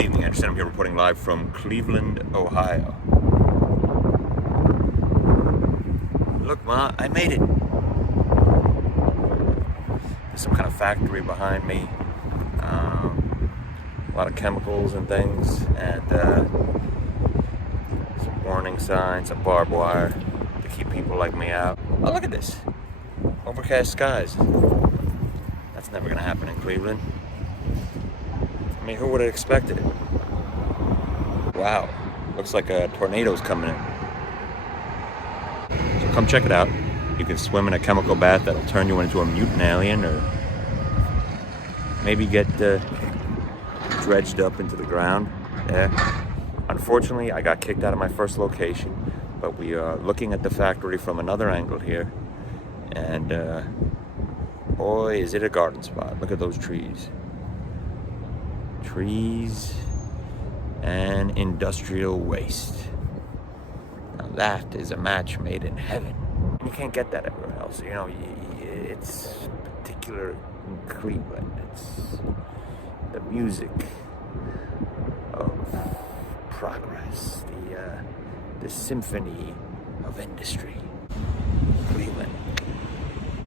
Good evening, Anderson. I'm here reporting live from Cleveland, Ohio. Look, Ma, I made it. There's some kind of factory behind me. A lot of chemicals and things, and some warning signs, some barbed wire to keep people like me out. Oh, look at this. Overcast skies. That's never gonna happen in Cleveland. I mean, who would have expected it? Wow, looks like a tornado's coming in. So come check it out. You can swim in a chemical bath that'll turn you into a mutant alien, or maybe get dredged up into the ground. Yeah. Unfortunately, I got kicked out of my first location, but we are looking at the factory from another angle here, and boy, is it a garden spot. Look at those trees. Trees and industrial waste. Now that is a match made in heaven. You can't get that everywhere else. You know, it's particular in Cleveland. It's the music of progress, the symphony of industry. Cleveland.